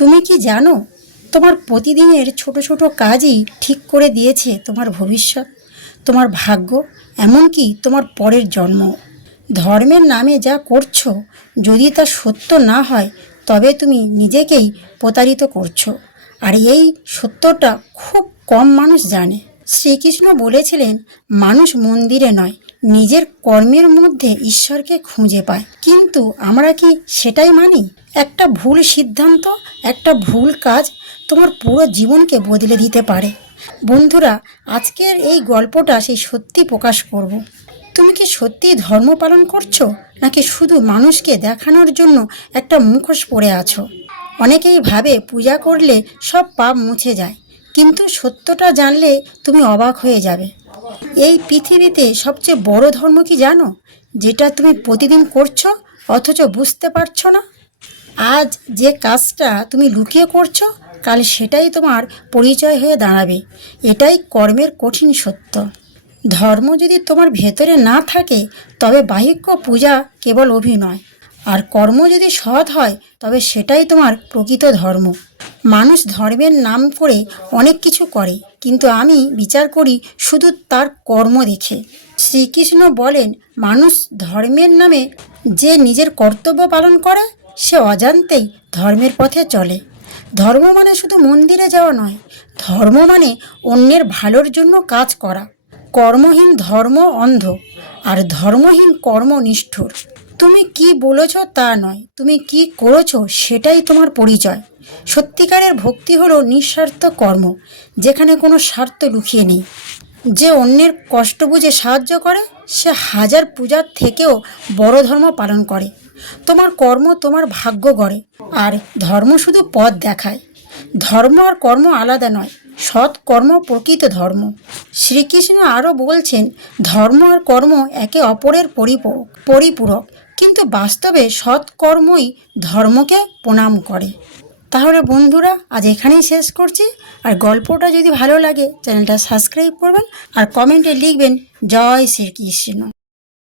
তুমি কি জানো, তোমার প্রতিদিনের ছোট ছোট কাজই ঠিক করে দিয়েছে তোমার ভবিষ্যৎ, তোমার ভাগ্য, এমনকি তোমার পরের জন্ম। ধর্মের নামে যা করছো, যদি তা সত্য না হয় তবে তুমি নিজেকেই প্রতারিত করছো। আর এই সত্যটা খুব কম মানুষ জানে। শ্রীকৃষ্ণ বলেছিলেন, মানুষ মন্দিরে নয়, নিজের কর্মের মধ্যে ঈশ্বরকে খুঁজে পায়। কিন্তু আমরা কি সেটাই মানি? একটা ভুল সিদ্ধান্ত, একটা ভুল কাজ তোমার পুরো জীবনকে বদলে দিতে পারে। বন্ধুরা, আজকের এই গল্পটা সেই সত্যি প্রকাশ করব। তুমি কি সত্যি ধর্ম পালন করছো, নাকি শুধু মানুষকে দেখানোর জন্য একটা মুখোশ পরে আছো? অনেকেই ভাবে পূজা করলে সব পাপ মুছে যায়, কিন্তু সত্যটা জানলে তুমি অবাক হয়ে যাবে। এই পৃথিবীতে সবচেয়ে বড় ধর্ম কি জানো? যেটা তুমি প্রতিদিন করছো অথচ বুঝতে পারছো না। আজ যে কাজটা তুমি লুকিয়ে করছো, কাল সেটাই তোমার পরিচয় হয়ে দাঁড়াবে। এটাই কর্মের কঠিন সত্য। ধর্ম যদি তোমার ভেতরে না থাকে, তবে বাহ্যিক পূজা কেবল অভিনয়। আর কর্ম যদি সৎ হয়, তবে সেটাই তোমার প্রকৃত ধর্ম। মানুষ ধর্মের নাম করে অনেক কিছু করে, কিন্তু আমি বিচার করি শুধু তার কর্ম দেখে। শ্রীকৃষ্ণ বলেন, মানুষ ধর্মের নামে যে নিজের কর্তব্য পালন করে, সে অজান্তেই ধর্মের পথে চলে। ধর্ম মানে শুধু মন্দিরে যাওয়া নয়, ধর্ম মানে অন্যের ভালোর জন্য কাজ করা। কর্মহীন ধর্ম অন্ধ, আর ধর্মহীন কর্ম নিষ্ঠুর। তুমি কি বলেছ তা নয়, তুমি কি করেছো সেটাই তোমার পরিচয়। সত্যিকারের ভক্তি হলো নিঃস্বার্থ কর্ম, যেখানে কোনো স্বার্থ লুকিয়ে নেই। যে অন্যের কষ্ট বুঝে সাহায্য করে, সে হাজার পূজার থেকেও বড় ধর্ম পালন করে। তোমার কর্ম তোমার ভাগ্য গড়ে, আর ধর্ম শুধু পথ দেখায়। ধর্ম আর কর্ম আলাদা নয়, সৎ কর্ম প্রকৃত ধর্ম। শ্রীকৃষ্ণ আরও বলছেন, ধর্ম আর কর্ম একে অপরের পরিপূরক, কিন্তু বাস্তবে সৎ কর্মই ধর্মকে প্রণাম করে। তাহলে বন্ধুরা, আজ এখানেই শেষ করছি। আর গল্পটা যদি ভালো লাগে, চ্যানেলটা সাবস্ক্রাইব করবেন আর কমেন্টে লিখবেন জয় শ্রীকৃষ্ণ।